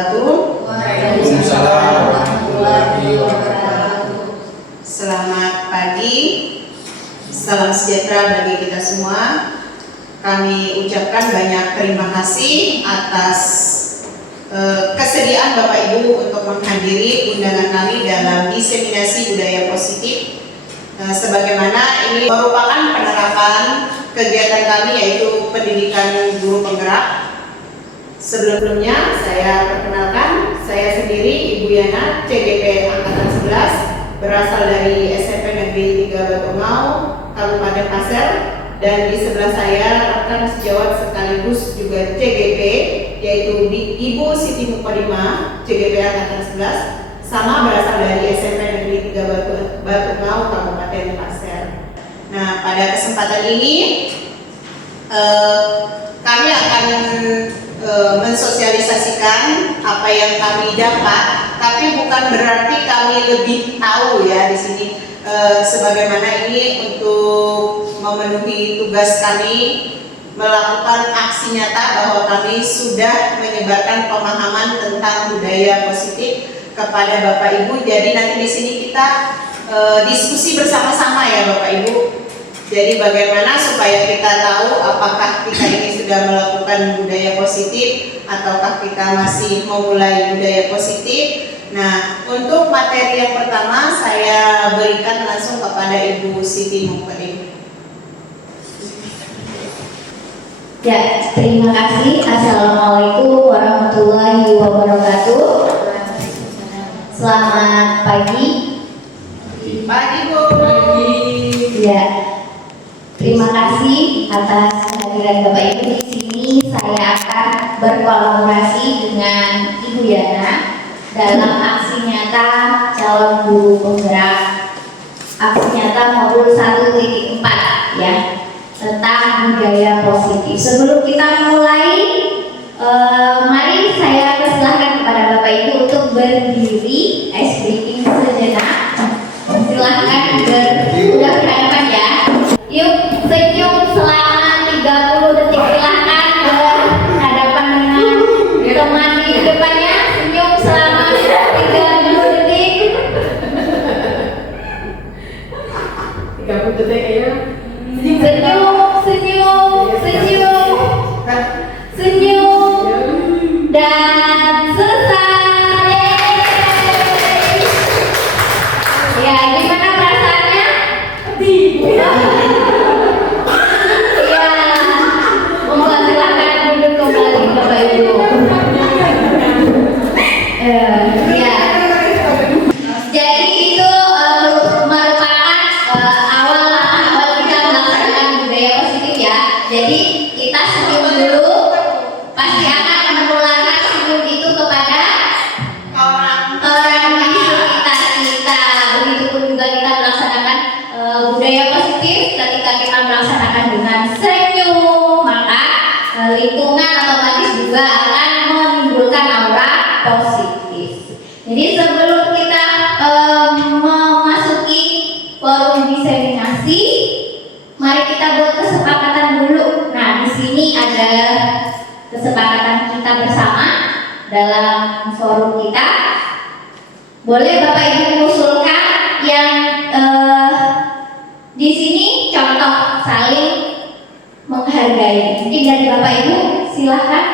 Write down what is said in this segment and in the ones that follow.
wabarakatuh. Waalaikumsalam warahmatullahi wabarakatuh. Selamat pagi, salam sejahtera bagi kita semua. Kami ucapkan banyak terima kasih atas kesediaan Bapak Ibu untuk menghadiri undangan kami dalam diseminasi budaya positif. Sebagaimana ini merupakan penerapan kegiatan kami yaitu pendidikan guru penggerak. Sebelumnya saya perkenalkan, saya sendiri Ibu Yana, CGP Angkatan 11, berasal dari SMP Negeri 3 Batungau, Kabupaten Pasir, dan di sebelah saya rekan sejawat sekaligus juga CGP, yaitu Ibu Siti Mukodima, CGP Angkatan 11, sama berasal dari SMP Negeri 3 Batungau, Kabupaten Pasir. Nah, pada kesempatan ini kami akan mensosialisasikan apa yang kami dapat, tapi bukan berarti kami lebih tahu ya di sini. Sebagaimana ini untuk memenuhi tugas kami melakukan aksi nyata bahwa kami sudah menyebarkan pemahaman tentang budaya positif kepada Bapak Ibu. Jadi nanti di sini kita diskusi bersama-sama ya Bapak Ibu. Jadi bagaimana supaya kita tahu apakah kita ini sudah melakukan budaya positif ataukah kita masih memulai budaya positif. Nah, untuk materi yang pertama saya berikan langsung kepada Ibu Siti Mukodima. Ya, terima kasih. Assalamualaikum warahmatullahi wabarakatuh. Selamat pagi. Pagi Bu. Ya, terima kasih atas kehadiran Bapak Ibu di sini. Saya akan berkolaborasi dengan Ibu Yana dalam aksi nyata calon guru penggerak. Aksi nyata modul 1.4 ya, tentang budaya positif. Sebelum kita mulai, mari saya persilahkan kepada Bapak Ibu untuk berdiri, ice breaking sejenak. Silahkan udah berhadapan ya. Yuk senyum selama 30 detik. Silahkan berhadapan dengan teman di depannya. Senyum selama 30 detik. 30 detik ya. Senyum dan selesai. Ya, gimana perasaannya? Ya, monggo silakan duduk kembali Bapak Ibu. Ya. Jadi itu merupakan awal kita melaksanakan budaya positif ya. Jadi kita senyum dulu, pasti akan menularkan senyum itu kepada orang di sekitar kita. Begitupun juga kita melaksanakan budaya positif. Ketika kita melaksanakan dengan senyum, maka lingkungan otomatis juga akan menimbulkan aura positif. Jadi sebelum kita memasuki forum diseminasi, mari kita buat kesepakatan dulu. Nah, di sini ada kesepakatan kita bersama dalam forum kita. Boleh Bapak Ibu mengusulkan yang di sini contoh saling menghargai. Mungkin dari Bapak Ibu silahkan.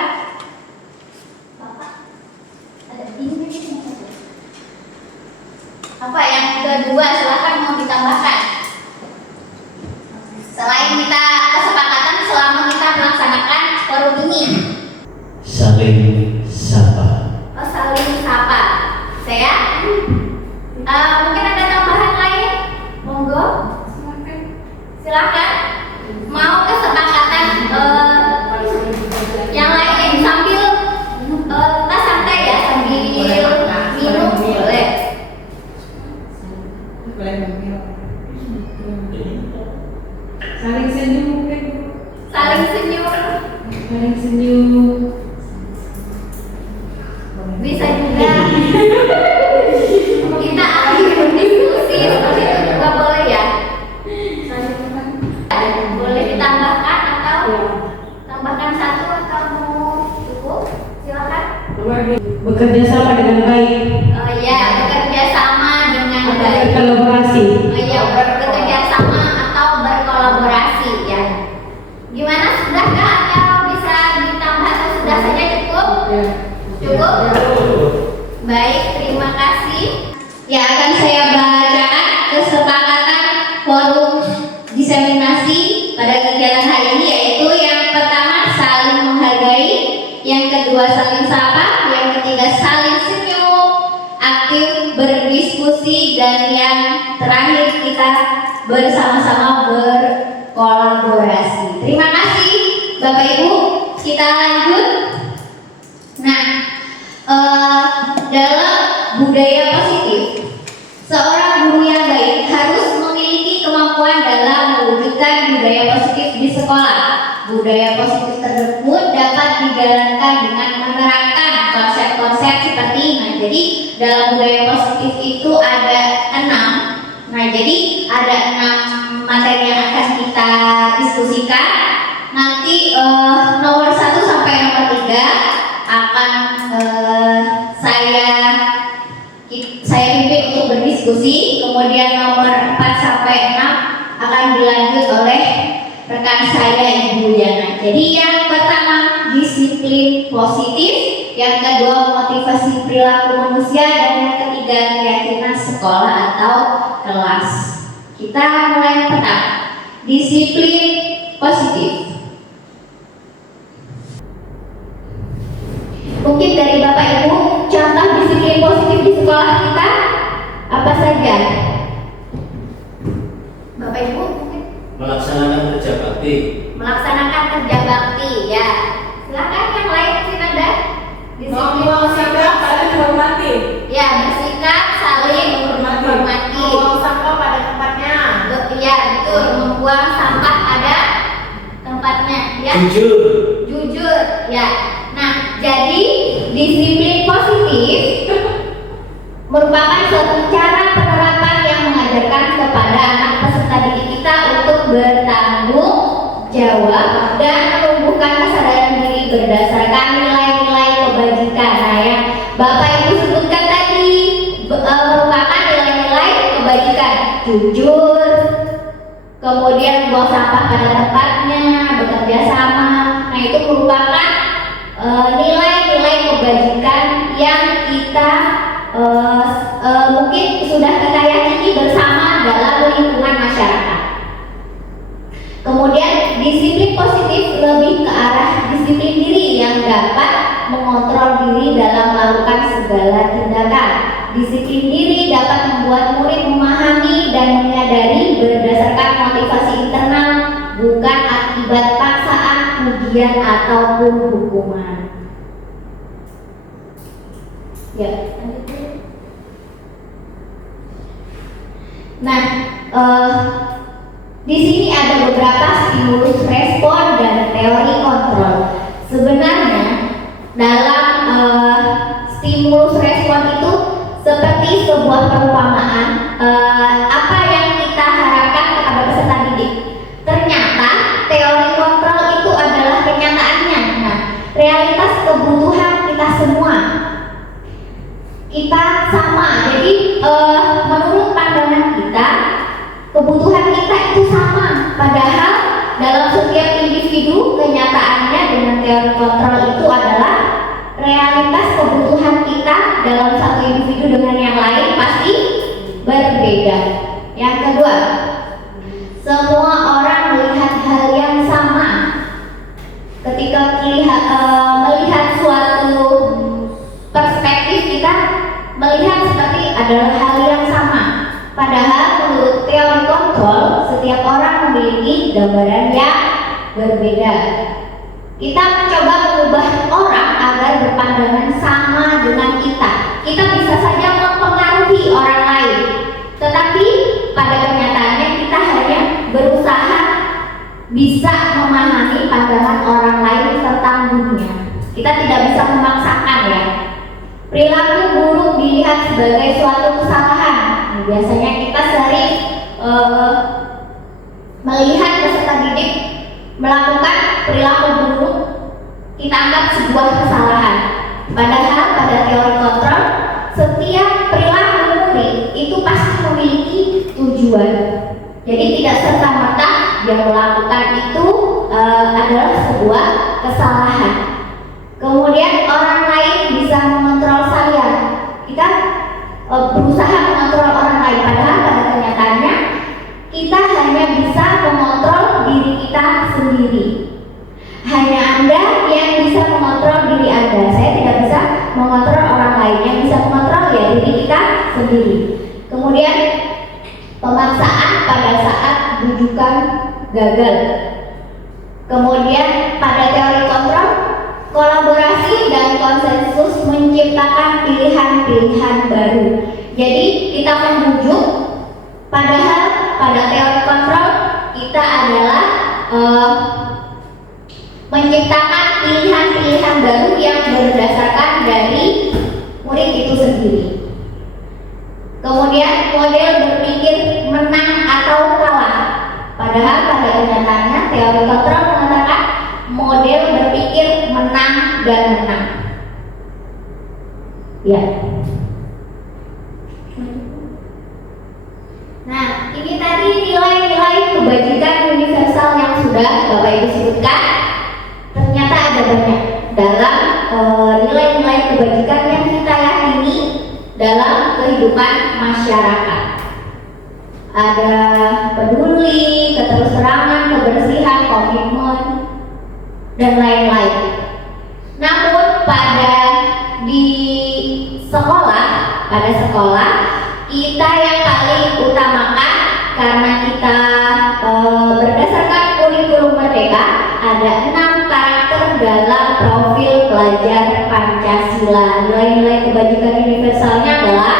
Apa yang kedua silahkan mau ditambahkan. Selain kita kesepakatan selama kita melaksanakan forum ini. Saling sapa. Oh, saling sapa. Saya mungkin ada tambahan lain. Monggo. Silakan. Mau kesepakatan yang lain sambil kita santai ya, sambil minum boleh. Saling senyum mungkin. Saling senyum. Bisa juga kita akhir berdiskusi seperti itu juga boleh ya. Boleh ditambahkan atau tambahkan satu atau mau cukup, silakan. bekerja sama dengan baik, Ya, bekerja sama dengan baik. berkolaborasi. Ya, bekerja sama atau berkolaborasi ya. Gimana, sudahkah atau bisa ditambah atau sudah saja cukup? Ya. Cukup? Baik, terima kasih. Ya, akan saya bacakan kesepakatan forum diseminasi pada kegiatan hari ini, yaitu yang pertama saling menghargai, yang kedua saling sapa, yang ketiga saling senyum, aktif berdiskusi, dan yang terakhir kita bersama-sama berkolaborasi. Terima kasih Bapak Ibu. Kita lanjut. Nah, dalam budaya positif, seorang guru yang baik harus memiliki kemampuan dalam mewujudkan budaya positif di sekolah. Budaya positif tersebut dapat dijalankan dengan menerapkan konsep-konsep seperti jadi dalam budaya positif itu ada 6. Nah, jadi ada 6 materi yang akan kita diskusikan. Nanti nomor 1 sampai nomor 3 akan saya pimpin untuk berdiskusi. Kemudian nomor 4 sampai 6 akan dilanjut oleh rekan saya Ibu Yana. Jadi yang pertama disiplin positif, yang kedua motivasi perilaku manusia, dan yang ketiga keyakinan sekolah atau kelas. Kita mulai yang pertama, disiplin positif. Mungkin dari Bapak Ibu, contoh disiplin positif di sekolah kita apa saja? Bapak Ibu mungkin Melaksanakan kerja bakti. melaksanakan kerja bakti ya. Silakan yang lain Sinanda. Disiplin Sikap saling menghormati. ya, bersikap saling menghormati. Membuang sampah pada tempatnya. Ya, betul, membuang sampah pada tempatnya ya. Jujur ya. Nah, jadi disiplin positif merupakan suatu cara penerapan yang mengajarkan kepada anak peserta didik kita untuk bertanggung jawab dan menumbuhkan kesadaran diri berdasarkan nilai-nilai kebajikan. Nah, yang Bapak Ibu sebutkan tadi merupakan nilai-nilai kebajikan: jujur, kemudian membuang sampah pada tempatnya, bekerja sama. Nah, itu merupakan nilai-nilai kebajikan yang kita mungkin sudah kita yakini bersama dalam lingkungan masyarakat. Kemudian disiplin positif lebih ke arah disiplin diri yang dapat mengontrol diri dalam melakukan segala tindakan. Disiplin diri dapat membuat murid memahami dan menyadari berdasarkan motivasi internal, bukan akibat paksaan, ujian ataupun hukuman. Ya, nah, di sini ada beberapa stimulus respon dan teori kontrol. Sebenarnya dalam stimulus respon itu seperti sebuah perumpamaan apa yang kita harapkan kepada peserta didik. Ternyata teori kontrol itu adalah kenyataannya. Nah, realitas kebutuhan kita semua kita sama. Jadi menurut pandangan kita, kebutuhan kita itu sama. Padahal dalam setiap individu kenyataannya dengan teori kontrol itu adalah realitas kebutuhan kita dalam satu individu dengan yang lain pasti berbeda. Yang kedua, semua orang melihat hal yang sama. Ketika melihat suatu perspektif, kita melihat seperti adalah hal yang sama. Padahal menurut teori kontrol, setiap orang memiliki gambaran yang berbeda. Kita mencoba mengubah orang agar berpandangan sama dengan kita. Kita bisa saja mempengaruhi orang lain, tetapi pada kenyataannya kita hanya berusaha bisa memahami pandangan orang lain tentang dunia. Kita tidak bisa memaksakan ya. Perilaku buruk dilihat sebagai suatu kesalahan. Biasanya kita sering melihat peserta didik melakukan perilaku buruk, kita anggap sebuah kesalahan. Padahal pada teori tidak serta-merta yang melakukan itu adalah sebuah kesalahan. Kemudian orang lain bisa mengontrol saya. Kita berusaha mengontrol orang lain, padahal pada kenyataannya kita hanya bisa mengontrol diri kita sendiri. Hanya Anda yang bisa mengontrol diri Anda. Saya tidak bisa mengontrol orang lain. Yang bisa mengontrol ya diri kita sendiri. Kemudian pemaksaan pada saat bujukan gagal. Kemudian pada teori kontrol, kolaborasi dan konsensus menciptakan pilihan-pilihan baru. Jadi kita membujuk, padahal pada teori kontrol kita adalah menciptakan pilihan-pilihan baru yang berdasarkan dari murid itu sendiri. Kemudian model berpikir menang atau kalah. Padahal pada kenyataannya teori kontrol mengatakan model berpikir menang dan menang. Ya. Nah, ini tadi nilai-nilai kebajikan universal yang sudah Bapak Ibu sebutkan. Ternyata ada banyak dalam nilai-nilai kebajikan yang kita yakini dalam kehidupan masyarakat. Ada peduli, keterus-terangan, kebersihan, komitmen, dan lain-lain. Namun di sekolah, kita yang paling utamakan karena kita berdasarkan kurikulum Merdeka ada 6 karakter dalam profil pelajar Pancasila. Nilai-nilai kebajikan universalnya adalah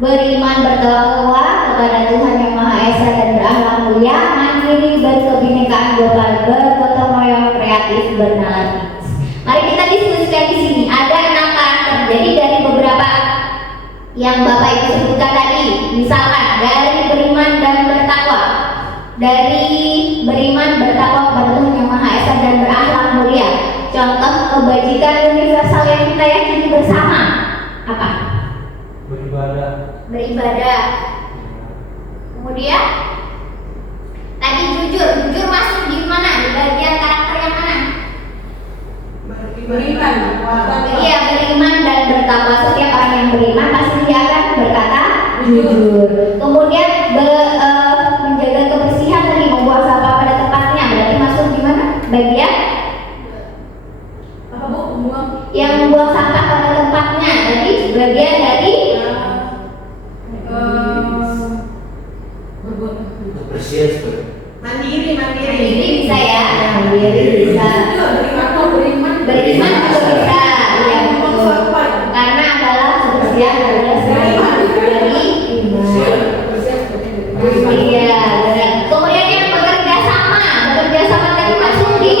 beriman, bertakwa kepada Tuhan Yang Maha Esa dan berakhlak mulia, mandiri, berkebinekaan global, bergotong royong, kreatif, bernalar etis. Mari kita diskusikan di sini. Ada 6 karakter. Jadi dari beberapa yang Bapak Ibu sebutkan tadi, misalkan dari beriman dan bertakwa, kepada Tuhan Yang Maha Esa dan berakhlak mulia. Contoh kebajikan universal yang kita yakini bersama apa? Beribadah. Kemudian tadi jujur masuk di mana? Di bagian karakter yang mana? Beriman. Iya, beriman dan bertakwa. Setiap orang yang beriman pasti dia akan berkata jujur. Kemudian menjaga kebersihan tadi, membuang sampah pada tempatnya. Berarti masuk di mana? Bagian Apa Bu? Membuang. yang membuang sampah pada tempatnya. Tadi bagian dari Kebersihan seperti Mandiri. mandiri bisa ya. Mandiri bisa. Beriman juga bisa. Ya, betul. Karena adalah kebersihan adalah dari iman. Iya, benar. Kemudian yang bekerja sama tadi masuk di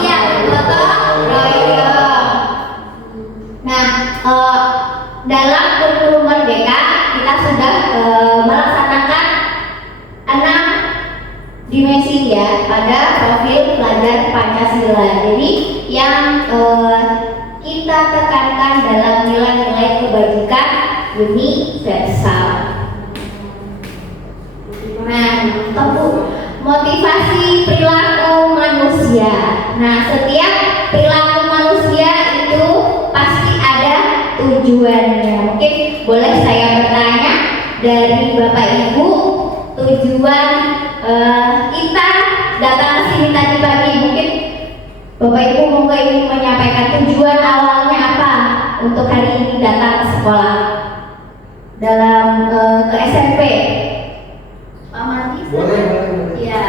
iya, gotong royong. Nah, dalam kurikulum Merdeka kita sudah melaksanakan 6 dimensi ya pada profil pelajar Pancasila. Jadi yang kita tekankan dalam nilai-nilai kebajikan universal. Nah, motivasi perilaku manusia. Nah, setiap perilaku manusia itu pasti ada tujuannya. Mungkin boleh saya bertanya dari Bapak Ibu, tujuan kita datang ke sini tadi pagi, mungkin Bapak Ibu monggo ingin menyampaikan tujuan awalnya apa untuk hari ini datang ke sekolah dalam ke SMP. Pak Marti? Boleh. Iya.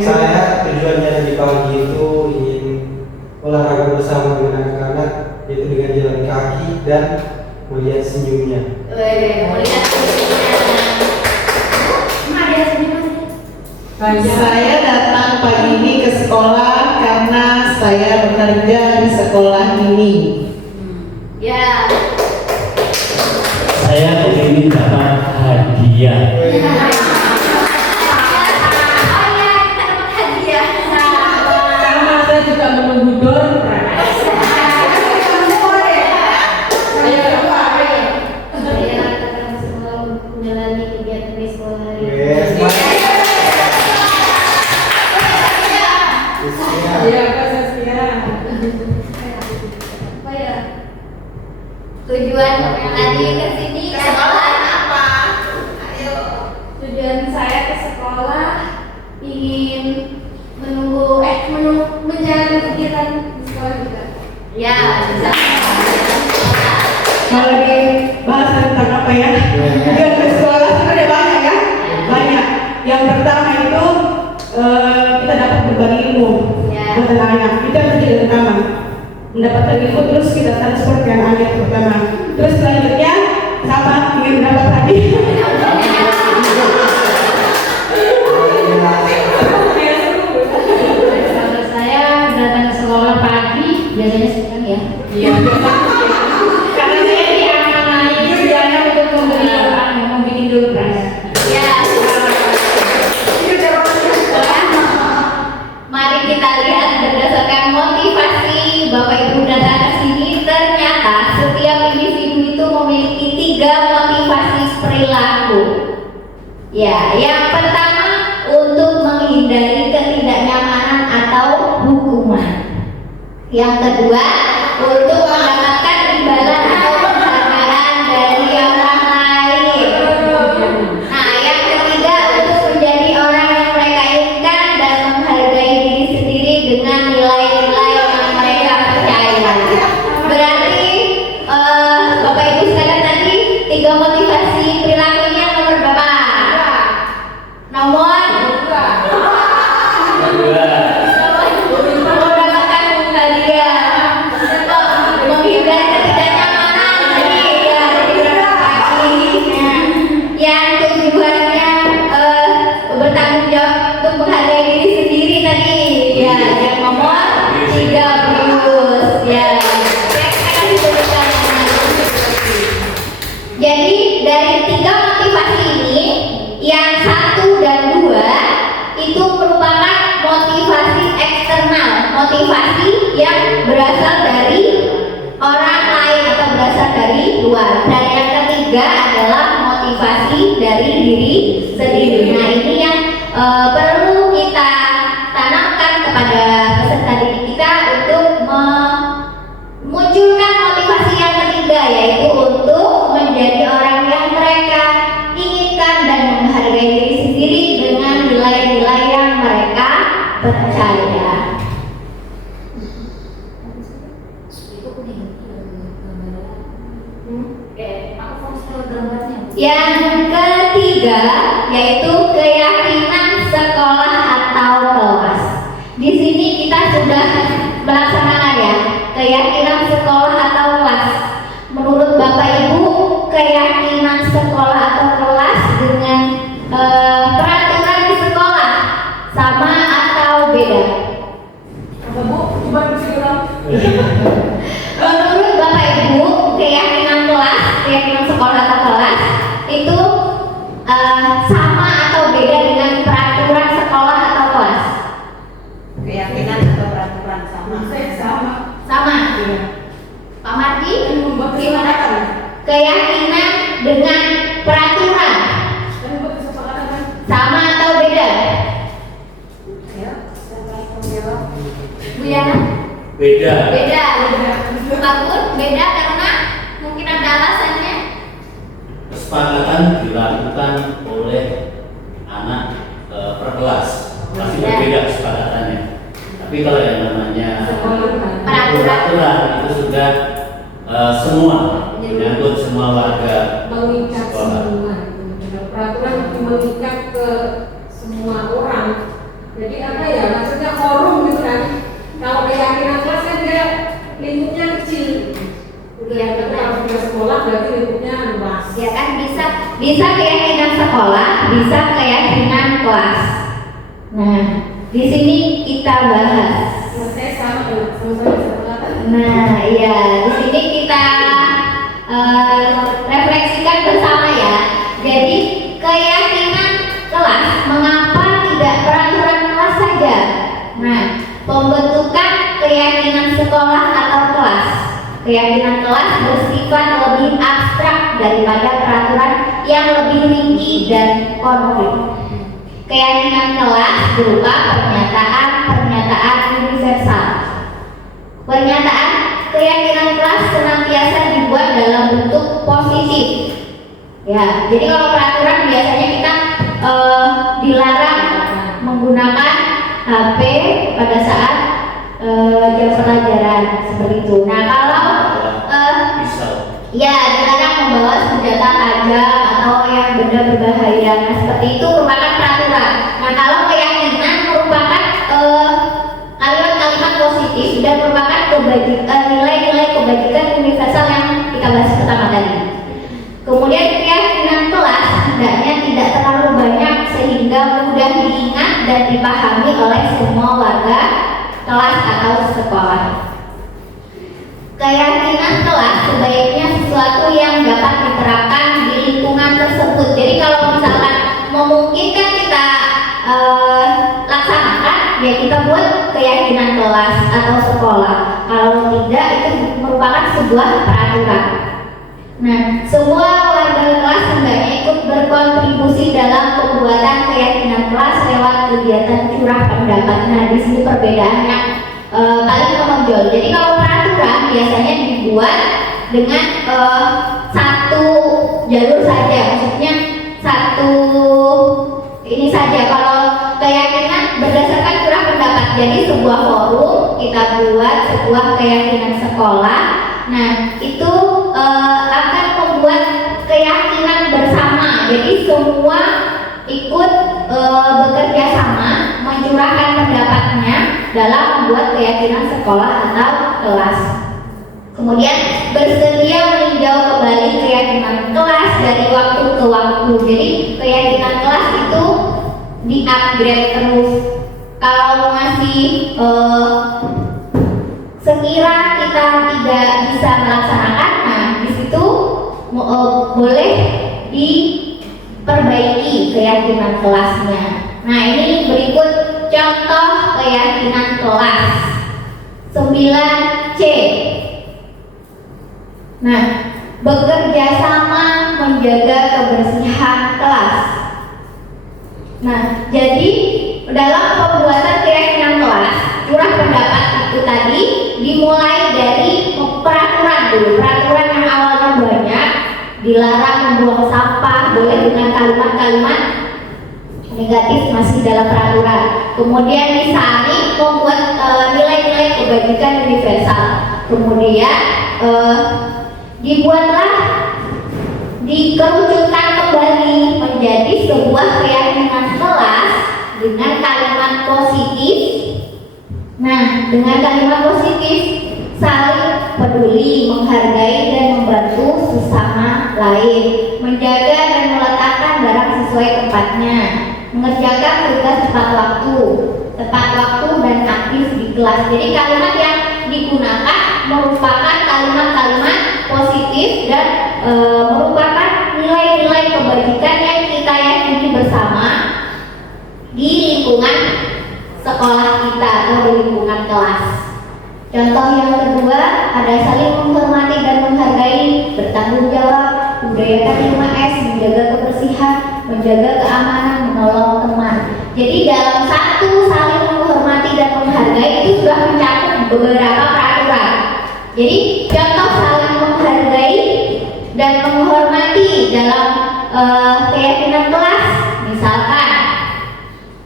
Saya tujuannya di pagi itu ingin olahraga bersama dengan anak-anak, yaitu dengan jalan kaki dan melihat senyumnya. Melihat senyumnya. Ada senyum. Saya datang pagi ini ke sekolah karena saya bekerja di sekolah ini. Ya. saya ingin dapat hadiah. Oh ya, kita dapat hadiah. Karena saya juga menunggu door prize. Saya ketemu semua menjalani kegiatan di sekolah hari Tujuan tadi ke sini Ke sekolah adalah apa? Ayo. tujuan saya ke sekolah ingin menjalani kegiatan di sekolah juga. Ya, bisa. Kalau dibahas tentang apa ya? Tujuan ke sekolah sebenarnya banyak ya. Banyak. Yang pertama itu kita dapat berbagi ilmu Ya. buat anak-anak. Itu yang menjadi utama. Mendapatkan ilmu terus kita transport ke anak-anak pertama. Terus selanjutnya sama ingin mendapat hadiah. Kalau saya datang ke sekolah pagi biasanya senang ya. Iya. Karena saya diamanai biasanya untuk membeli membuat dupras. Ya. Mari kita lihat berdasarkan motivasi Bapak Ibu datang ke sini, ternyata setiap individu itu memiliki 3 motivasi perilaku. Ya, yang pertama untuk menghindari ketidaknyamanan atau hukuman. Yang kedua untuk mendapatkan imbalan atau penghargaan dari orang lain. Nah, yang ketiga untuk menjadi orang yang mereka inginkan dan menghargai diri sendiri dengan nilai-nilai yang mereka percaya. Berarti Bapak Ibu sekalian tadi 3 motivasi perilakunya nomor berapa? Nomor mendapatkan hadiah, menghindari ketidaknyamanan, jadi ya yang tujuannya bertanggung jawab untuk menghargai diri sendiri tadi, ya yang nomor 3 bonus, ya. Saya akan disebutkan. Jadi dari 3 motivasi ini, yang 1 dan 2 itu merupakan motivasi eksternal, motivasi yang berasal dari orang lain atau berasal dari luar. Dan yang ketiga adalah motivasi dari diri sendiri. Nah, ini yang perlu kita tanamkan kepada peserta didik kita untuk memunculkan motivasi yang ketiga, yaitu untuk menjadi orang yang mereka inginkan dan menghargai diri sendiri dengan nilai-nilai yang mereka percaya. Yang ketiga yaitu keyakinan sekolah atau kelas. Di sini kita sudah melaksanakan ya keyakinan sekolah atau kelas. Menurut Bapak Ibu, keyakinan sekolah atau kelas dengan peraturan di sekolah sama atau beda? Apa Bu? Coba diulang. Menurut Bapak Ibu, keyakinan kelas, keyakinan sekolah atau kelas itu sama atau beda dengan peraturan sekolah atau kelas? Keyakinan atau peraturan sama? Saya sama. Sama. Iya. Pak Mardi, Membuat gimana? kesepakatan. Keyakinan dengan peraturan Dan membuat kesepakatan kan? sama atau beda? Bu Yana? Beda. Beda. Pak Gun, beda karena mungkin ada alasannya. Kesepakatan dilakukan oleh anak per kelas. Pasti Ya. berbeda kesepakatannya. Tapi kalau yang namanya peraturan itu sudah semua menyangkut semua warga Mengikat sekolah. semua. Peraturan mengikat ke semua orang. Jadi apa ya? Maksudnya forum gitu kan? Kalau keyakinan kelas kan dia lingkupnya kecil. Iya, Tapi kalau di sekolah berarti lingkupnya luas. Ya kan bisa keyakinan sekolah, bisa keyakinan kelas. Nah, di sini kita bahas. Saya sama sama kesepakatan. Nah, iya, di sini kita refleksikan bersama ya. Jadi keyakinan kelas, mengapa tidak peraturan kelas saja? Nah, pembentukan keyakinan sekolah atau kelas. Keyakinan kelas bersifat lebih abstrak daripada peraturan yang lebih rinci dan konkret. Keyakinan kelas berupa pernyataan universal. Pernyataan keyakinan kelas senantiasa dibuat dalam positif. Ya, jadi kalau peraturan biasanya kita dilarang menggunakan HP pada saat jam pelajaran seperti itu. Nah, kalau Pisau. ya dilarang membawa senjata tajam atau yang benda berbahaya. Nah, seperti itu merupakan peraturan. Nah, kalau keyakinan merupakan kalimat-kalimat positif dan merupakan nilai-nilai kebajikan universal yang kita bahas pertama tadi. Kemudian keyakinan kelas hendaknya tidak terlalu banyak sehingga mudah diingat dan dipahami oleh semua warga kelas atau sekolah. Keyakinan kelas sebaiknya sesuatu yang dapat diterapkan di lingkungan tersebut. Jadi kalau misalkan memungkinkan kita laksanakan, ya kita buat keyakinan kelas atau sekolah. Kalau tidak, itu merupakan sebuah peraturan. Nah, semua warga kelas hendaknya ikut berkontribusi dalam pembuatan keyakinan kelas lewat kegiatan curah pendapat. Nah, di sini perbedaannya paling menonjol. Jadi kalau peraturan biasanya dibuat dengan satu jalur saja, maksudnya satu ini saja. Kalau keyakinan berdasarkan curah pendapat, jadi sebuah forum kita buat sebuah keyakinan sekolah. Nah, itu akan membuat keyakinan bersama. Jadi semua ikut bekerja sama mencurahkan pendapatnya dalam membuat keyakinan sekolah atau kelas. Kemudian bersedia meninjau kembali keyakinan kelas dari waktu ke waktu. Jadi keyakinan kelas itu di-upgrade terus. Kalau masih sekira kita tidak bisa melaksanakan, nah di situ boleh diperbaiki keyakinan kelasnya. Nah, ini berikut contoh keyakinan kelas 9C. Nah, bekerja sama menjaga kebersihan kelas. Nah, jadi dalam pembuatan keyakinan kelas, curah pendapat itu tadi dimulai dari peraturan dulu. Peraturan yang awalnya banyak, dilarang membuang sampah, boleh dengan kalimat-kalimat negatif masih dalam peraturan. Kemudian disaring membuat nilai-nilai kebajikan universal. Kemudian dibuatlah, dikerucutkan kembali menjadi sebuah keyakinan kelas dengan kalimat positif. Nah, dengan kalimat positif, saling peduli, menghargai dan membantu sesama lain, menjaga dan meletakkan barang sesuai tempatnya, mengerjakan tugas tepat waktu dan aktif di kelas. Jadi kalimat yang digunakan merupakan kalimat-kalimat positif dan merupakan nilai-nilai kebajikan yang kita yakini bersama di lingkungan sekolah kita atau di lingkungan kelas. Contoh yang kedua, ada saling menghormati dan menghargai, bertanggung jawab, budayakan 5S, menjaga kebersihan, menjaga keamanan, menolong teman. Jadi dalam satu saling menghormati dan menghargai itu sudah mencakup beberapa peraturan. Jadi contoh saling menghargai dan menghormati dalam keyakinan kelas, misalkan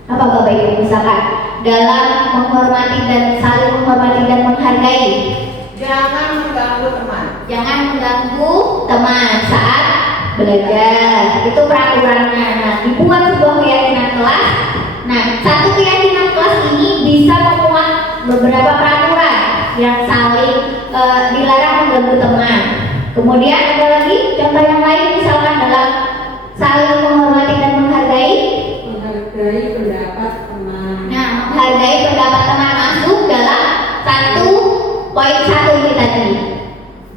apa Bapak Ibu, misalkan dalam menghormati dan saling menghormati dan menghargai, Jangan mengganggu teman. jangan mengganggu teman saat belajar. Itu peraturannya. Nah, dibuat sebuah keyakinan kelas. Nah, satu keyakinan kelas ini bisa memuat beberapa peraturan yang saling dilarang mengganggu teman. Kemudian ada lagi contoh yang lain, misalkan dalam saling menghormati dan menghargai. Menghargai pendapat teman. Nah, menghargai pendapat teman masuk dalam poin 1 ini tadi.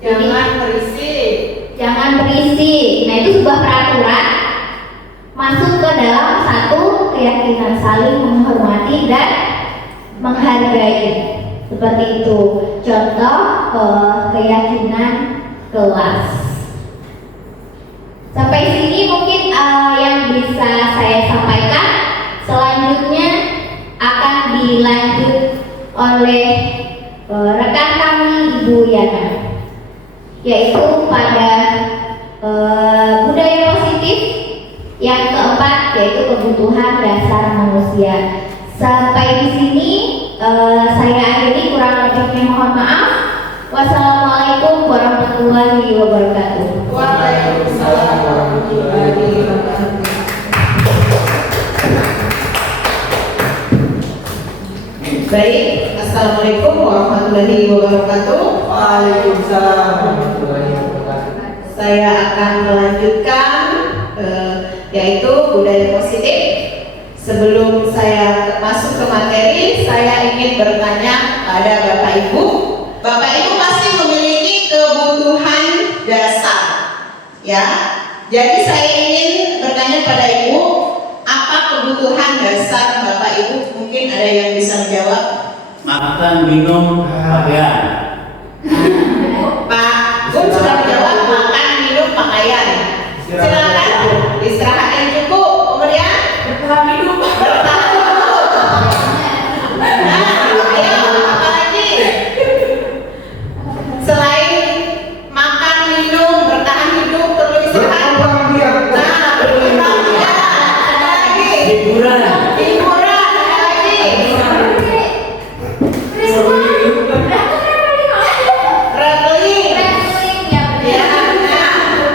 Jangan berisik. Jangan berisik. Nah, itu sebuah peraturan masuk ke dalam satu keyakinan saling menghormati dan menghargai. Seperti itu. Contoh keyakinan kelas. Sampai sini mungkin yang bisa saya sampaikan. Selanjutnya akan dilanjut oleh rekan kami Ibu Yana, yaitu pada budaya positif. Yang keempat yaitu kebutuhan dasar manusia. Sampai di sini saya akhiri, kurang lebihnya mohon maaf. Wassalamualaikum warahmatullahi wabarakatuh. Waalaikumsalam warahmatullahi wabarakatuh. Baik, assalamualaikum warahmatullahi wabarakatuh. Waalaikumsalam warahmatullahi wabarakatuh. Saya akan melanjutkan yaitu budaya positif. Sebelum saya masuk ke materi, saya ingin bertanya pada Bapak Ibu. Bapak Ibu pasti memiliki kebutuhan dasar, ya. Jadi saya ingin bertanya pada Ibu, apa kebutuhan dasar Bapak Ibu? Mungkin ada yang bisa menjawab. Makan, minum, pakaian. Pak Gun sudah menjawab makan, minum, pakaian. Silakan istirahat yang cukup, kemudian bertahan hidup. Nah, ayo apa lagi? Selain makan, minum, bertahan hidup, perlu istirahat. Nah, berkembang ya. Ada lagi. Hiburan. Hiburan, ada lagi. Traveling. Ya, nah.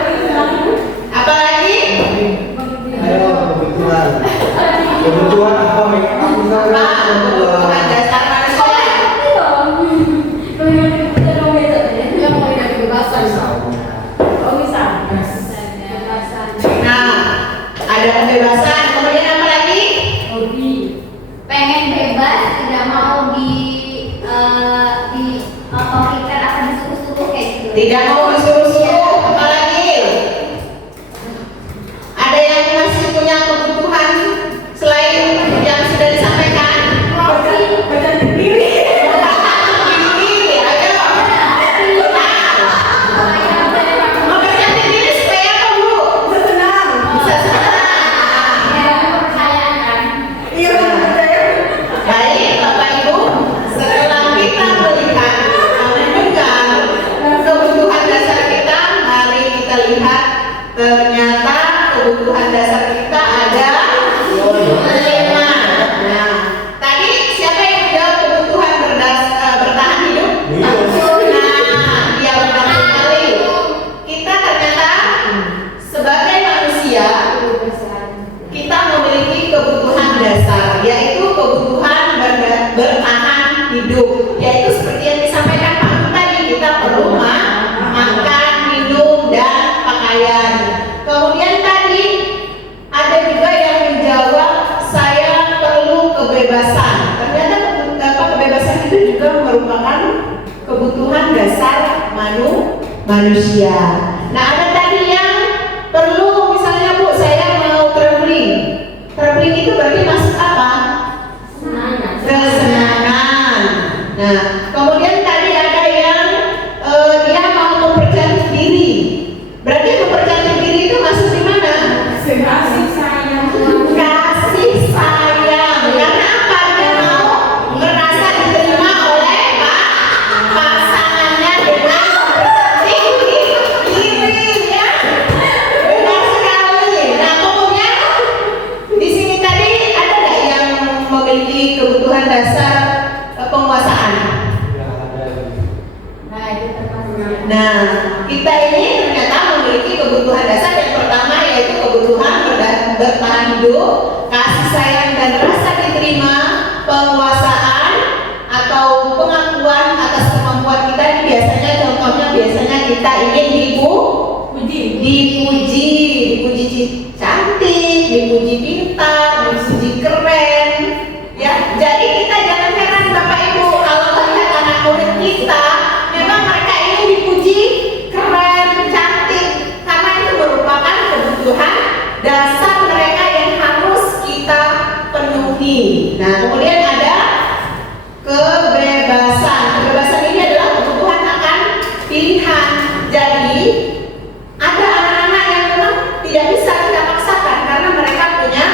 Apa lagi? Ayo kebutuhan apa mereka? Kebutuhan dasar manusia. Nah, ada kebebasan. Kemudian apa lagi? Pengen bebas, tidak mau otorikan akan disuruh-suruh kayak gitu. Tidak mau disuruh-suruh. Apa lagi? Ada yang masih punya kebutuhan selain yang sudah disampaikan? Diri. Ayo. Mempercantik diri supaya apa, Bu? Bisa senang. Baik, Bapak Ibu, setelah kita melihat, mendengar kebutuhan dasar kita, mari kita lihat ternyata kebutuhan dasar kita ada 5. Nah, tadi siapa yang menjawab kebutuhan bertahan hidup? Nah, iya benar sekali. Kita ternyata sebagai manusia kita memiliki kebutuhan dasar, yaitu kebutuhan bertahan hidup, yaitu seperti yang disampaikan Pak Gun tadi, kita perlu makan, minum, dan pakaian. Kemudian tadi ada juga yang menjawab saya perlu kebebasan. Ternyata kebebasan itu juga merupakan kebutuhan dasar manusia. Nah, ada tadi yang perlu, misalnya Bu, saya mau traveling. Traveling itu berarti masuk apa? Kesenangan. Nah, kemudian tadi ada yang dia mau mempercantik diri. Berarti mempercantik diri itu masuk di mana? Kasih sayang. Karena apa? Dia mau merasa diterima oleh pasangannya dengan mempercantik diri, ya. Benar sekali. Nah, kemudian di sini tadi ada nggak yang memiliki kebutuhan dasar penguasaan? Nah, kita ini ternyata memiliki kebutuhan dasar. Yang pertama yaitu kebutuhan bertahan hidup, kasih sayang dan rasa diterima, penguasaan atau pengakuan atas kemampuan kita. Ini biasanya contohnya kita ingin dipuji cantik, dipuji pintar, dipuji keren. Ya, jadi kita jangan heran Bapak Ibu kalau melihat anak murid kita, memang mereka ingin dipuji keren, cantik, karena itu merupakan kebutuhan dasar mereka yang harus kita penuhi. Nah, kemudian ada kebebasan. Kebebasan ini adalah kebutuhan akan pilihan. Jadi ada anak-anak yang memang tidak bisa kita paksakan karena mereka punya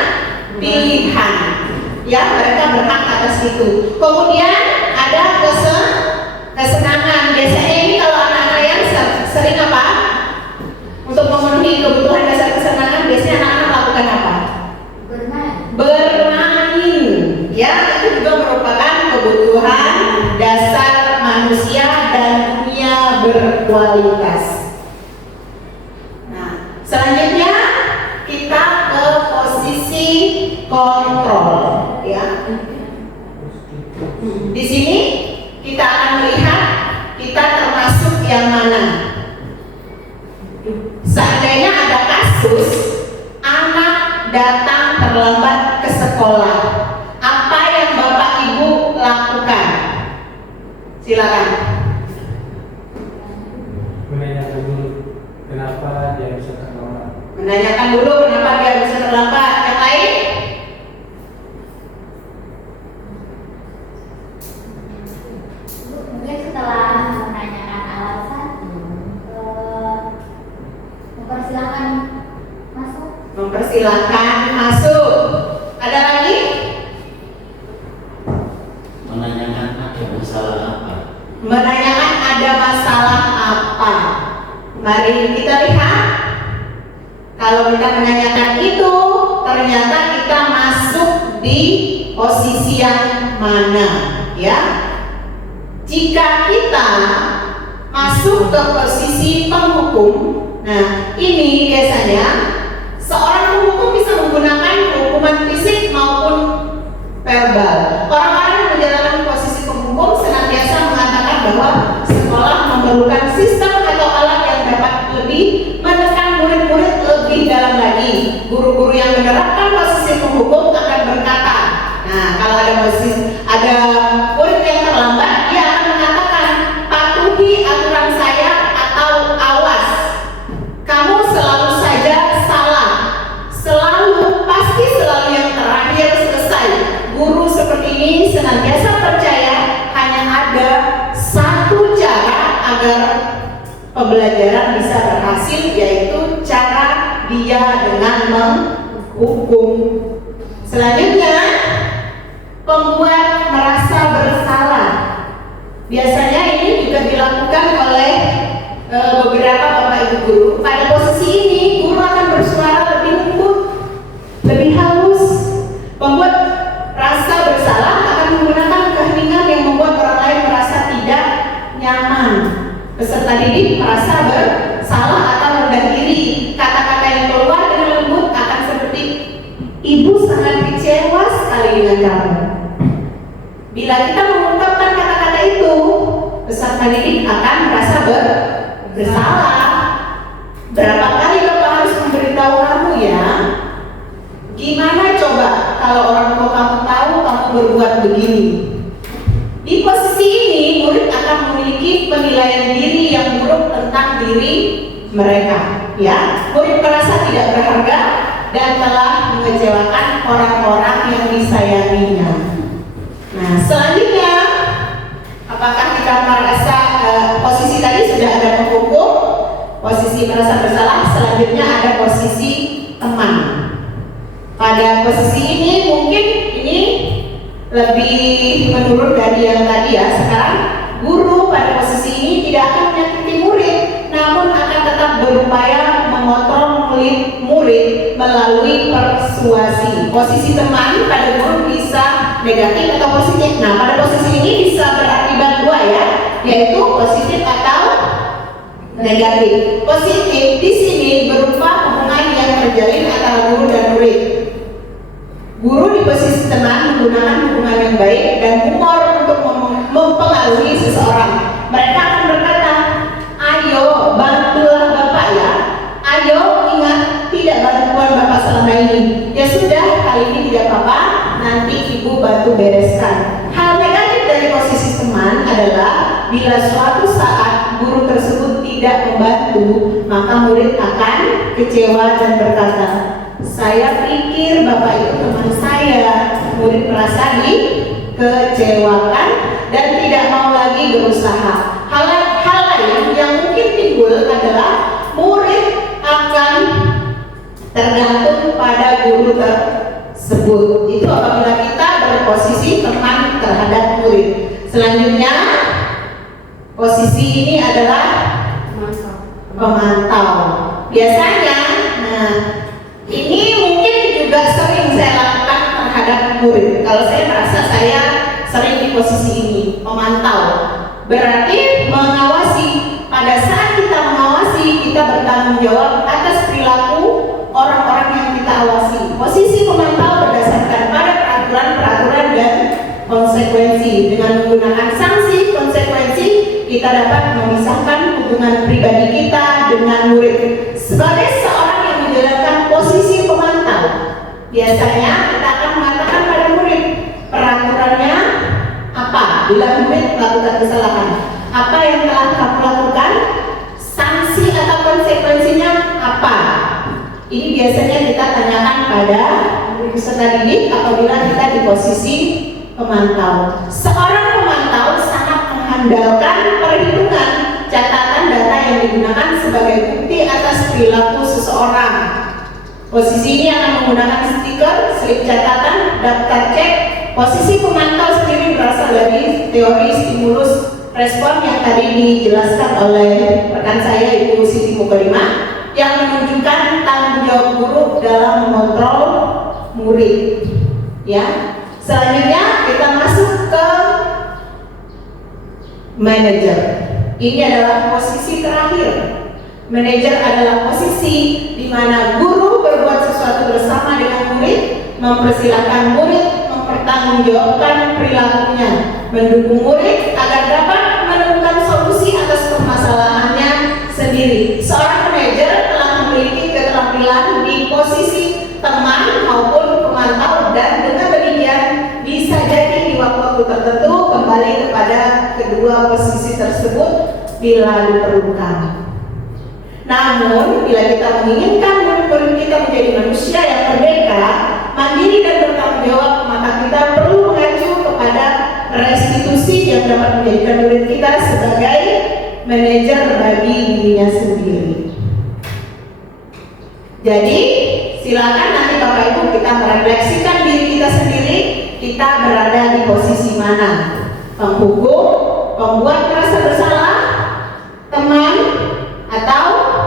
kualitas. Nah, selanjutnya kita ke posisi kontrol, ya. Di sini kita akan melihat kita termasuk yang mana. Seandainya ada kasus anak datang terlambat ke sekolah, apa yang Bapak Ibu lakukan? Silakan. Menanyakan dulu kenapa dia bisa terlambat. Menanyakan dulu kenapa dia bisa terlambat. Yang lain? Mungkin setelah menanyakan alasan, mempersilahkan masuk. Mempersilahkan masuk. Ada lagi? Menanyakan ada masalah apa. Menanyakan ada masalah apa. Mari kita lihat. Kalau kita menanyakan itu, ternyata kita masuk di posisi yang mana, ya? Jika kita masuk ke posisi penghukum, nah ini biasanya seorang penghukum bisa menggunakan hukuman fisik maupun verbal. Orang-orang yang menjalankan posisi penghukum senantiasa mengatakan bahwa sekolah memerlukan sistem atau alat yang dapat lebih menekan murid-murid lebih dalam lagi. Guru-guru yang menerapkan posisi penghukum akan berkata, nah kalau ada murid yang terlambat, dia akan mengatakan, patuhi aturan saya atau awas. Kamu selalu saja salah, pasti selalu yang terakhir selesai. Guru seperti ini senantiasa percaya hanya ada satu cara agar pembelajaran bisa berhasil, yaitu cara dia dengan menghukum. Selanjutnya, pembuat merasa bersalah. Biasanya ini juga dilakukan oleh beberapa bapak ibu guru. Pada posisi ini, guru akan bersuara lebih lembut, lebih halus. Pembuat rasa bersalah akan menggunakan keheningan yang membuat orang lain merasa tidak nyaman. Peserta didik merasa bersalah atau rendah diri. Kata-kata yang keluar dengan lembut akan seperti, ibu sangat kecewa sekali dengan kamu. Bila kita mengungkapkan kata-kata itu, peserta didik akan merasa bersalah. Berapa kali Bapak harus memberitahu kamu, ya? Gimana coba kalau orang tua kamu tahu kamu berbuat begini? Di posisi ini, murid akan memiliki penilaian diri yang buruk tentang diri mereka. Ya, murid merasa tidak berharga dan telah mengecewakan orang-orang yang disayanginya. Nah, selanjutnya, apakah kita merasa posisi tadi sudah ada menghukum, posisi merasa bersalah, selanjutnya ada posisi teman. Pada posisi ini mungkin ini lebih menurun dari yang tadi, ya. Sekarang guru pada posisi ini tidak akan menyakiti murid, namun akan tetap berupaya mengontrol murid melalui persuasi. Posisi teman pada guru bisa negatif atau positif. Nah, pada posisi ini bisa berakibat dua, ya, yaitu positif atau negatif. Positif di sini berupa hubungan yang terjalin antara guru dan murid. Guru di posisi teman menggunakan hubungan yang baik dan humor untuk mempengaruhi seseorang. Mereka akan berkata, ayo bantulah Bapak, ya. Ayo ingat, tidak bantuan Bapak selama ini. Ya sudah, kali ini tidak apa-apa, nanti Ibu bantu bereskan. Hal negatif dari posisi teman adalah bila suatu saat guru tersebut tidak membantu, maka murid akan kecewa dan berkata, saya pikir Bapak itu teman saya. Murid merasa dikecewakan dan tidak mau lagi berusaha. Hal lain yang mungkin timbul adalah murid akan tergantung pada guru tersebut. Itu apabila kita berposisi teman terhadap murid. Selanjutnya, posisi ini adalah pemantau. Biasanya, nah, ini mungkin juga sering saya lakukan terhadap murid. Kalau saya merasa saya sering di posisi ini, memantau, berarti mengawasi pada saat kita bertanggung jawab atas perilaku orang-orang yang kita awasi. Posisi pemantau berdasarkan pada peraturan-peraturan dan konsekuensi. Dengan menggunakan sanksi konsekuensi, kita dapat memisahkan hubungan pribadi kita dengan murid. Sebagai seorang yang menjalankan posisi pemantau, biasanya kita akan mengatakan pada murid peraturannya apa bila murid melakukan kesalahan, apa yang telah kamu lakukan, sanksi atau konsekuensinya apa. Ini biasanya kita tanyakan pada peserta didik apabila kita di posisi pemantau. Seorang pemantau sangat mengandalkan perhitungan catatan data yang digunakan sebagai bukti atas perilaku seseorang. Posisi ini akan menggunakan stiker, slip catatan, daftar cek. Posisi pemantau sendiri berasal dari teori stimulus respon yang tadi dijelaskan oleh rekan saya Ibu Siti Mukarima, yang menunjukkan tanggung jawab guru dalam mengontrol murid. Ya, selanjutnya kita masuk ke manajer. Ini adalah posisi terakhir. Manajer adalah posisi di mana guru berbuat sesuatu bersama dengan murid, mempersilahkan murid mempertanggungjawabkan perilakunya, mendukung murid agar dapat menemukan solusi atas permasalahannya sendiri. Seorang manajer telah memiliki keterampilan di posisi teman maupun pemantau, dan dengan demikian bisa jadi di waktu-waktu tertentu kembali kepada kedua posisi tersebut bila diperlukan. Namun, bila kita menginginkan murid-murid kita menjadi manusia yang merdeka, mandiri dan bertanggung jawab, maka kita perlu mengacu kepada restitusi yang dapat menjadikan murid kita sebagai manajer bagi dirinya sendiri. Jadi, silakan nanti Bapak Ibu kita merefleksikan diri kita sendiri, kita berada di posisi mana? Penghukum, pembuat merasa bersalah, teman, atau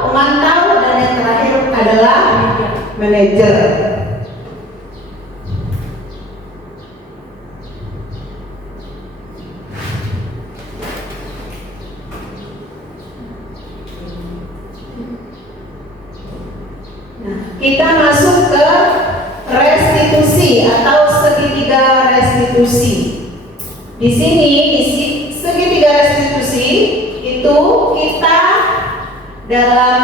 pemantau, dan yang terakhir adalah manajer. Nah, kita masuk ke restitusi atau segitiga restitusi. Di sini di segitiga restitusi itu kita dalam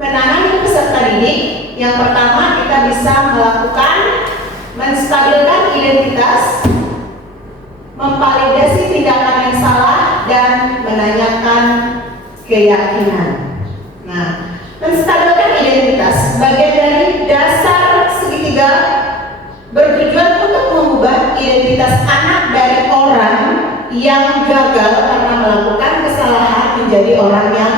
menangani peserta didik, yang pertama kita bisa melakukan menstabilkan identitas, memvalidasi tindakan yang salah, dan menanyakan keyakinan. Nah, menstabilkan identitas bagian dari dasar segitiga bertujuan untuk mengubah identitas anak dari orang yang gagal karena melakukan kesalahan menjadi orang yang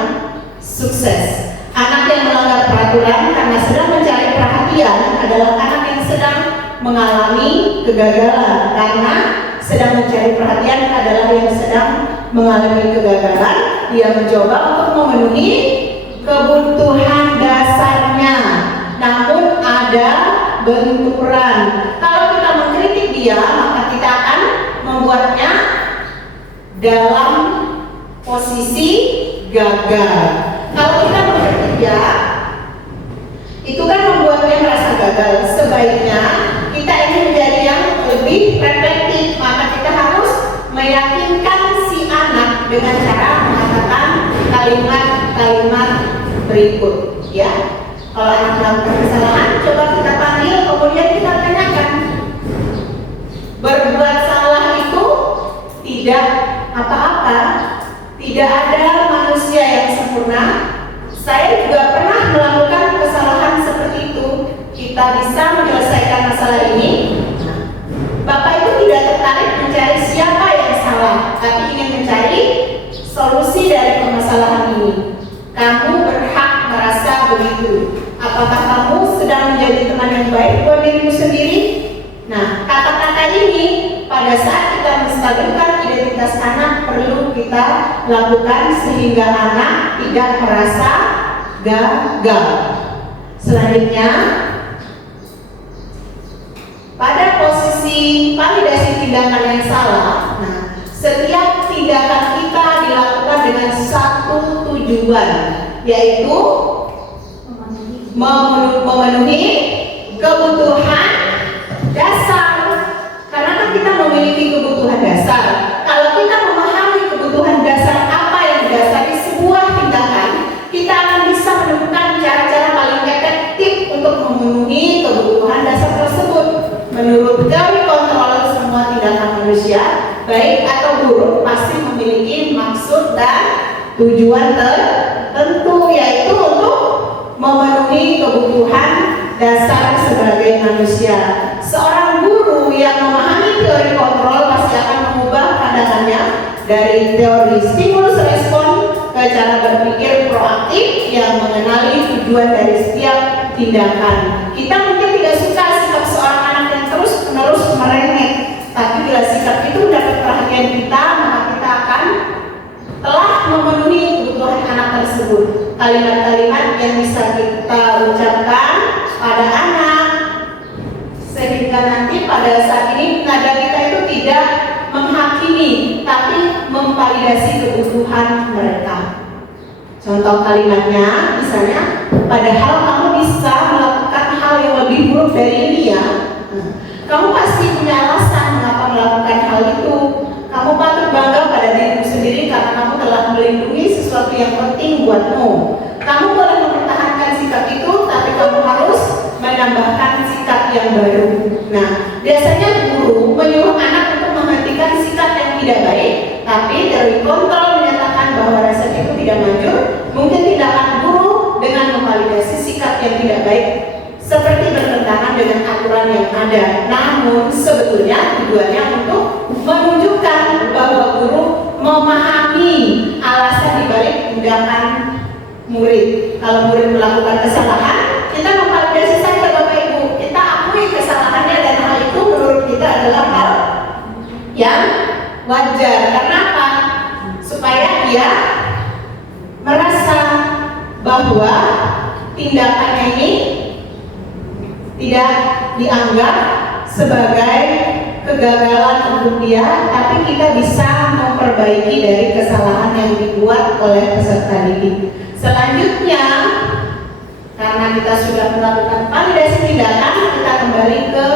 sukses. Anak yang melanggar peraturan karena sedang mencari perhatian adalah anak yang sedang mengalami kegagalan. Karena sedang mencari perhatian adalah yang sedang mengalami kegagalan. Dia mencoba untuk memenuhi kebutuhan dasarnya, namun ada benturan. Kalau kita mengkritik dia, maka kita akan membuatnya dalam posisi gagal. Kalau kita mengkritik dia, itu kan membuatnya merasa gagal. Sebaiknya kita ingin menjadi yang lebih reflektif, maka kita harus meyakinkan si anak dengan cara mengatakan kalimat-kalimat berikut, ya. Kalau anak melakukan kesalahan, coba kita panggil, kemudian kita tanyakan. Berbuat salah itu tidak apa-apa, tidak ada manusia yang sempurna. Saya juga pernah melakukan kesalahan seperti itu. Kita bisa menyelesaikan masalah ini. Bapak itu tidak tertarik mencari siapa yang salah, tapi ingin mencari solusi dari permasalahan ini. Kamu berhak merasa begitu. Apakah kamu sedang menjadi teman yang baik buat dirimu sendiri? Nah, kata-kata ini pada saat kita menstabilkan identitas anak perlu kita lakukan sehingga anak tidak merasa gagal. Selanjutnya, pada posisi validasi tindakan yang salah. Nah, setiap tindakan kita dilakukan dengan satu tujuan. yaitu memenuhi kebutuhan dasar. Karena kan kita memiliki kebutuhan dasar. Kalau kita memahami kebutuhan dasar apa yang mendasari sebuah tindakan, kita akan bisa menemukan cara-cara paling efektif untuk memenuhi kebutuhan dasar tersebut. Menurut teori kontrol, semua tindakan manusia, baik atau buruk, pasti memiliki maksud dan tujuan tertentu, yaitu untuk memenuhi kebutuhan dasar sebagai manusia. Seorang guru yang memahami teori kontrol pasti akan mengubah pandangannya dari teori stimulus respon ke cara berpikir proaktif yang mengenali tujuan dari setiap tindakan. Kita mungkin tidak suka sikap seorang anak yang terus-menerus merengek, tapi bila sikap itu mendapat perhatian kita, maka kita akan telah memenuhi kebutuhan anak tersebut. Kalimat-kalimat yang bisa kita ucapkan pada anak sehingga nanti pada saat ini nada kita itu tidak menghakimi, tapi memvalidasi kebutuhan mereka. Contoh kalimatnya, misalnya, padahal kamu bisa melakukan hal yang lebih buruk dari ini ya. Kamu pasti punya alasan mengapa melakukan hal itu. Kamu patut bangga pada dirimu sendiri karena kamu telah melindungi sesuatu yang penting buatmu. Kamu boleh mempertahankan sikap itu, tapi kamu harus menambahkan sikap yang baru. Nah, biasanya guru menyuruh anak untuk menghentikan sikap yang tidak baik, tapi teori kontrol menyatakan bahwa rasa itu tidak manjur. Mungkin tindakan guru dengan memvalidasi sikap yang tidak baik seperti bertentangan dengan aturan yang ada. Namun sebetulnya tujuannya untuk menunjukkan bahwa guru memahami alasan dibalik tindakan murid. Kalau murid melakukan kesalahan, kita memvalidasi saja Bapak Ibu. Kita akui kesalahannya dan hal itu menurut kita adalah hal yang wajar. Karena apa? Supaya dia merasa bahwa tindakannya ini tidak dianggap sebagai kegagalan untuk dia, tapi kita bisa memperbaiki dari kesalahan yang dibuat oleh peserta didik. Selanjutnya, karena kita sudah melakukan validasi tindakan, kita kembali ke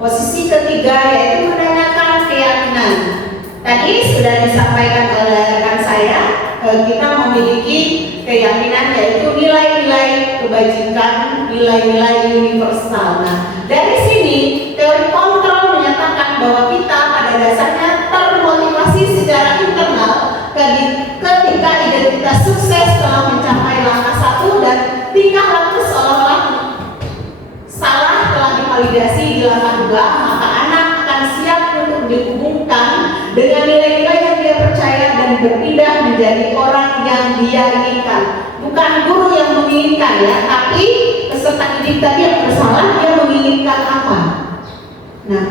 posisi ketiga, yaitu menanyakan keyakinan. Tadi sudah disampaikan oleh rekan saya, kita memiliki keyakinan yaitu nilai-nilai kebajikan, nilai-nilai universal. Nah, dari sini teori kontrol menyatakan bahwa kita pada dasarnya termotivasi secara internal ketika identitas sukses telah mencapai langkah 1 dan tingkah laku seolah-olah salah telah divalidasi di langkah 2, maka anak akan siap untuk dihubungkan dengan nilai-nilai yang dia percaya dan berpindah menjadi orang yang dia inginkan. Bukan guru yang menginginkan ya, tapi peserta didik tadi yang bersalah, dia menginginkan apa? Nah,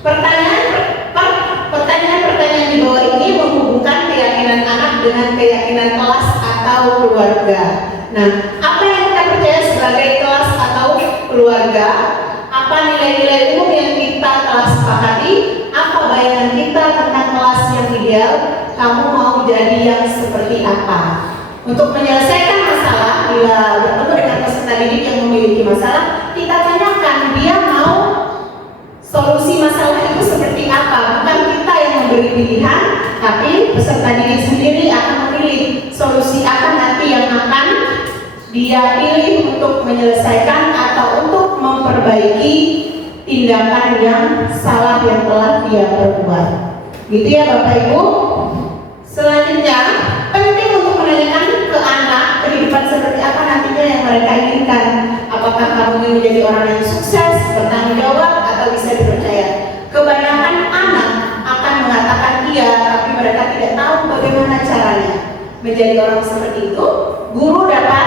pertanyaan di bawah ini menghubungkan keyakinan anak dengan keyakinan kelas atau keluarga. Nah, apa yang kita percaya sebagai kelas atau keluarga? Apa nilai-nilai umum yang kita telah sepakati? Apa bayangan kita tentang kelas yang ideal? Kamu mau jadi yang seperti apa? Untuk menyelesaikan masalah, bila bertemu dengan peserta didik yang memiliki masalah, kita tanyakan dia mau solusi masalah itu seperti apa. Bukan kita yang memberi pilihan, tapi peserta didik sendiri akan memilih solusi apa nanti yang akan dia pilih untuk menyelesaikan atau untuk memperbaiki tindakan yang salah yang telah dia perbuat. Gitu ya Bapak Ibu. Selanjutnya, penting untuk menanyakan ke anak kehidupan seperti apa nantinya yang mereka inginkan. Apakah kamu ingin menjadi orang yang sukses, bertanggung jawab, atau bisa dipercaya? Kebanyakan anak akan mengatakan iya, tapi mereka tidak tahu bagaimana caranya menjadi orang seperti itu. Guru dapat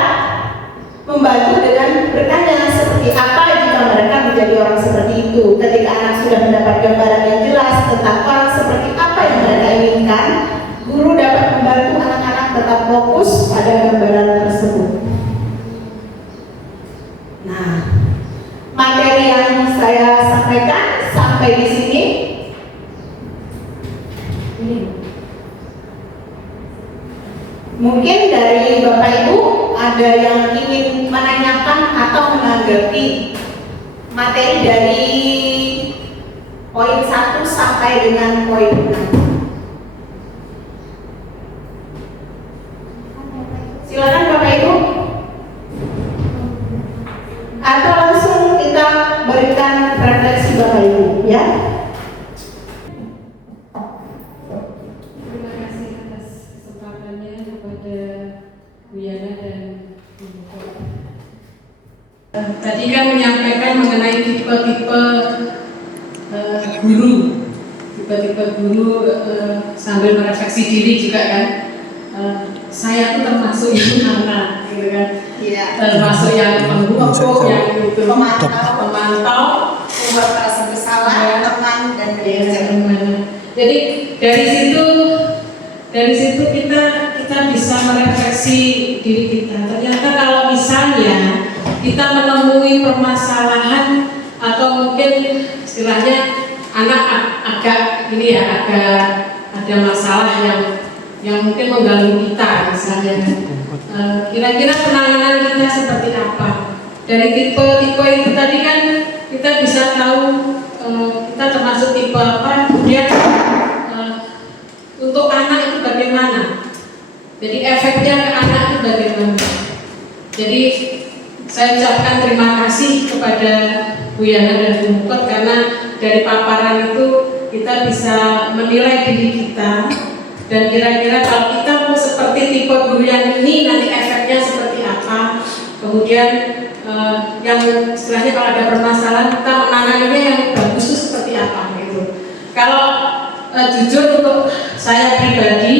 membantu dengan bertanya seperti apa jika mereka menjadi orang seperti itu. Ketika anak sudah mendapat gambaran yang jelas tentang orang seperti apa yang mereka inginkan, guru dapat membantu anak-anak tetap fokus pada gambaran tersebut. Nah, materi yang saya sampaikan sampai di sini. Mungkin dari Bapak Ibu ada yang ingin menanyakan atau menanggapi materi dari poin 1 sampai dengan poin 6. Silakan Bapak Ibu. Atau langsung kita berikan refleksi Bapak Ibu, ya. Terima kasih atas kesempatannya kepada Bu Yana dan Ibu Kota. Tadi kan menyampaikan mengenai tipe-tipe guru, sambil merefleksi diri juga kan. Saya tuh termasuk yang mana, gitu kan? Iya. Termasuk yang penghukum, yang itu pemantau, membuat merasa bersalah, teman dan manajer. Jadi dari situ kita bisa merefleksi diri kita. Ternyata kalau misalnya kita menemui permasalahan atau mungkin istilahnya anak agak ada masalah yang mungkin mengganggu kita misalnya, kira-kira penanganan kita seperti apa? Dari tipe-tipe itu tadi kan kita bisa tahu kita termasuk tipe apa, kemudian untuk anak itu bagaimana? Jadi efeknya ke anak itu bagaimana? Jadi saya ucapkan terima kasih kepada Bu Yana dan Bu Mukot karena dari paparan itu kita bisa menilai diri kita. Dan kira-kira kalau kita mau seperti tipe guru yang ini nanti efeknya seperti apa? Kemudian yang istilahnya kalau ada permasalahan kita menanganinya yang bagus itu seperti apa gitu. Kalau jujur untuk saya pribadi,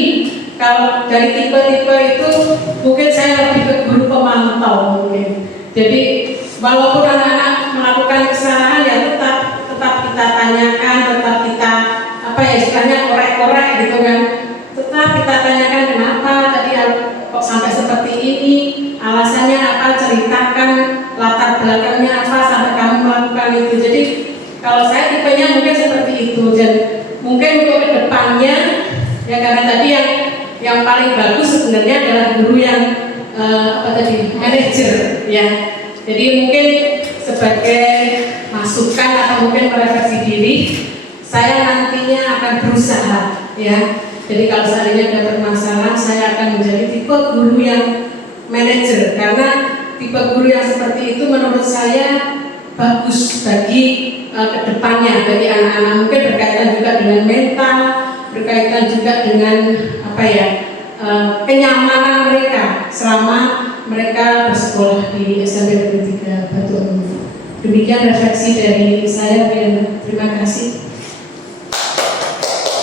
kalau dari tipe-tipe itu mungkin saya lebih ke guru pemantau mungkin. Jadi walaupun anak-anak melakukan kesalahan ya tetap kita tanyakan, tetap kita istilahnya korek-korek gitu kan. Tetap kita tanyakan kenapa tadi kok sampai seperti ini, alasannya apa, ceritakan latar belakangnya apa sampai kamu melakukan itu. Jadi kalau saya tipenya mungkin seperti itu, dan mungkin untuk kedepannya ya karena tadi yang paling bagus sebenarnya adalah guru yang manajer ya. Jadi mungkin sebagai masukan atau mungkin merefleksi diri, saya nantinya akan berusaha ya. Jadi kalau seandainya ada permasalahan, saya akan menjadi tipe guru yang manajer, karena tipe guru yang seperti itu menurut saya bagus bagi kedepannya, bagi anak-anak. Mungkin berkaitan juga dengan mental, berkaitan juga dengan kenyamanan mereka selama mereka bersekolah di SMP Negeri 3 Batu Amungun. Demikian refleksi dari saya, terima kasih.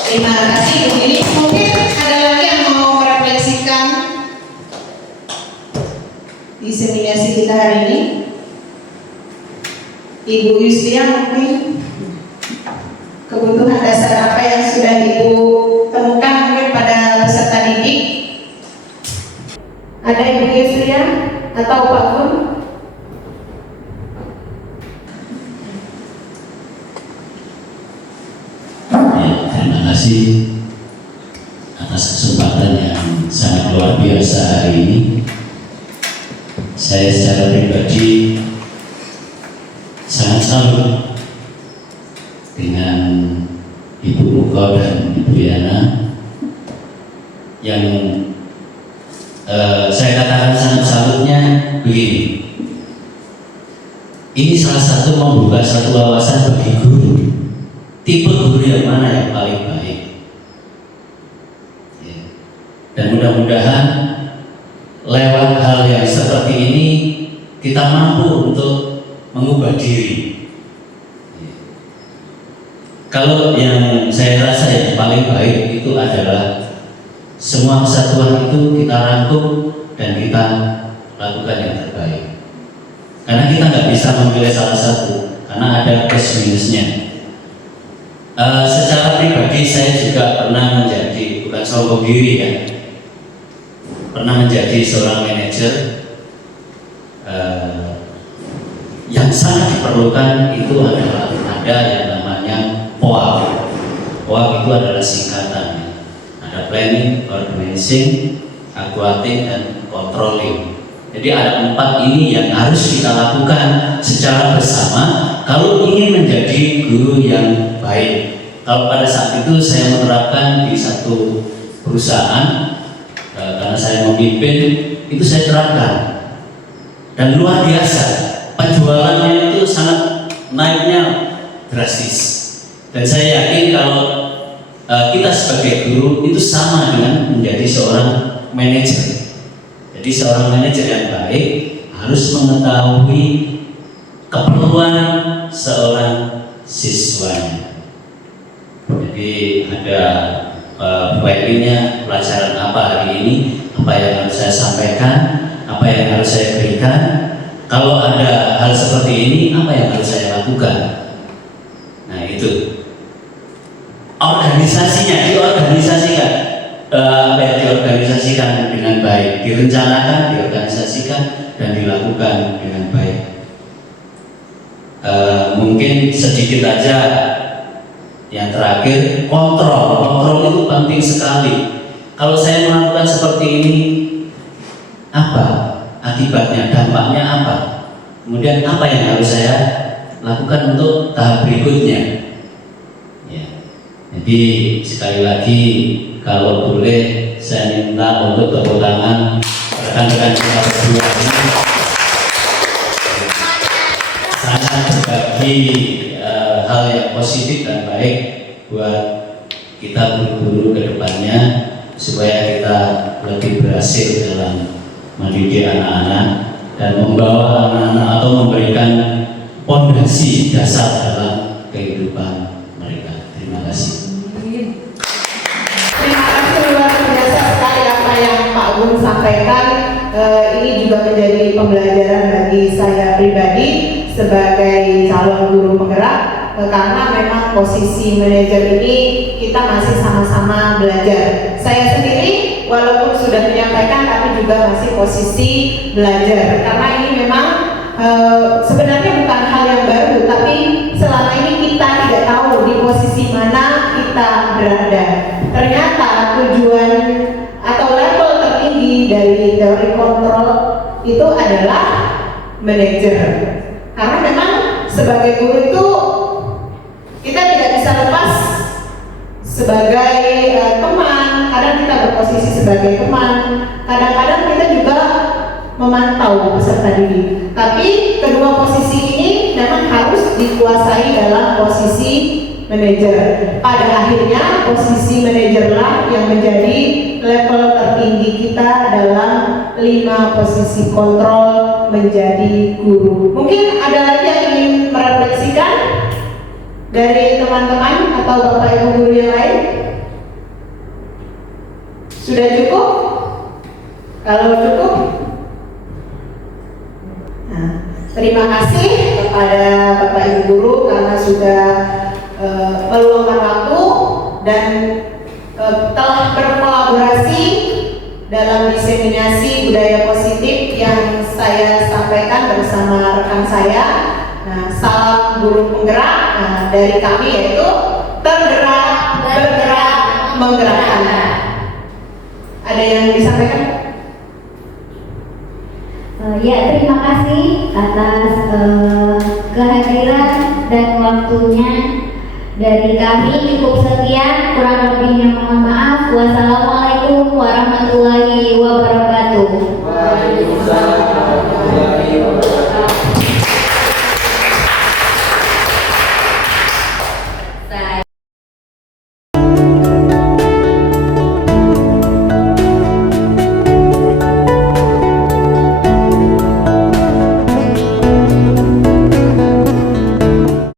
Terima kasih Bu Ini. Mungkin ada lagi yang mau merefleksikan diseminasi kita hari ini. Ibu Yuslia mungkin kebutuhan dasar apa yang sudah Ibu temukan mungkin pada peserta didik. Ada Ibu Yuslia atau Pak Gun? Terima kasih atas kesempatan yang sangat luar biasa hari ini. Saya secara pribadi sangat salut dengan Ibu Mukot dan Ibu Yana yang saya katakan sangat salutnya begini. Ini salah satu membuka satu wawasan bagi guru. Tipe guru yang mana yang paling baik ya. Dan mudah-mudahan lewat hal yang seperti ini kita mampu untuk mengubah diri ya. Kalau yang saya rasa yang paling baik itu adalah semua kesatuan itu kita rangkum dan kita lakukan yang terbaik, karena kita nggak bisa memilih salah satu karena ada plus minusnya. Secara pribadi saya juga pernah menjadi, bukan sombong diri ya, pernah menjadi seorang manajer. Yang sangat diperlukan itu adalah ada yang namanya POA. POA itu adalah singkatan, ada planning, organizing, evaluating dan controlling. Jadi ada 4 ini yang harus kita lakukan secara bersama kalau ingin menjadi guru yang baik. Kalau pada saat itu saya menerapkan di satu perusahaan, karena saya memimpin, itu saya terapkan dan luar biasa, penjualannya itu sangat naiknya drastis. Dan saya yakin kalau kita sebagai guru itu sama dengan menjadi seorang manajer. Jadi seorang manajer yang baik harus mengetahui keperluan seorang siswanya. Jadi ada poinnya, pelajaran apa hari ini, apa yang harus saya sampaikan, apa yang harus saya berikan. Kalau ada hal seperti ini, apa yang harus saya lakukan? Nah itu organisasinya, diorganisasikan, diorganisasikan dengan baik, direncanakan, diorganisasikan, dan dilakukan dengan baik. Mungkin sedikit aja yang terakhir, kontrol itu penting sekali. Kalau saya melakukan seperti ini, apa akibatnya, dampaknya apa? Kemudian apa yang harus saya lakukan untuk tahap berikutnya? Jadi sekali lagi kalau boleh saya minta untuk tepuk tangan rekan-rekan kita berdua ini sangat berbagi hal yang positif dan baik buat kita guru-guru ke depannya supaya kita lebih berhasil dalam mendidik anak-anak dan membawa anak-anak atau memberikan fondasi dasar dalam kehidupan mereka. Terima kasih. Terima kasih luar biasa sekali apa yang Pak Gun sampaikan. Ini juga menjadi pembelajaran bagi saya pribadi sebagai calon guru penggerak, karena memang posisi manajer ini kita masih sama-sama belajar. Saya sendiri walaupun sudah menyampaikan tapi juga masih posisi belajar, karena ini memang sebenarnya bukan hal yang baru, tapi selama ini kita tidak tahu di posisi mana kita berada. Ternyata tujuan atau level tertinggi dari teori kontrol itu adalah manajer. Karena memang sebagai guru itu kita tidak bisa lepas sebagai teman. Kadang kita berposisi sebagai teman, kadang-kadang kita juga memantau peserta didik. Tapi kedua posisi ini memang harus dikuasai dalam posisi manajer. Pada akhirnya posisi manajerlah yang menjadi level tertinggi kita dalam 5 posisi kontrol menjadi guru. Mungkin ada lagi yang ingin merefleksikan dari teman-teman atau bapak ibu guru yang lain? Sudah cukup? Kalau cukup, nah, terima kasih kepada bapak ibu guru karena sudah meluangkan waktu dan telah berkolaborasi dalam diseminasi budaya positif yang saya sampaikan bersama rekan saya. Nah, salam guru penggerak dari kami yaitu tergerak, bergerak, menggerakkan. Ada yang disampaikan? Ya, terima kasih atas kehadiran dan waktunya. Dari kami cukup sekian, kurang lebihnya mohon maaf. Wassalamualaikum warahmatullahi wabarakatuh. Waalaikumsalam.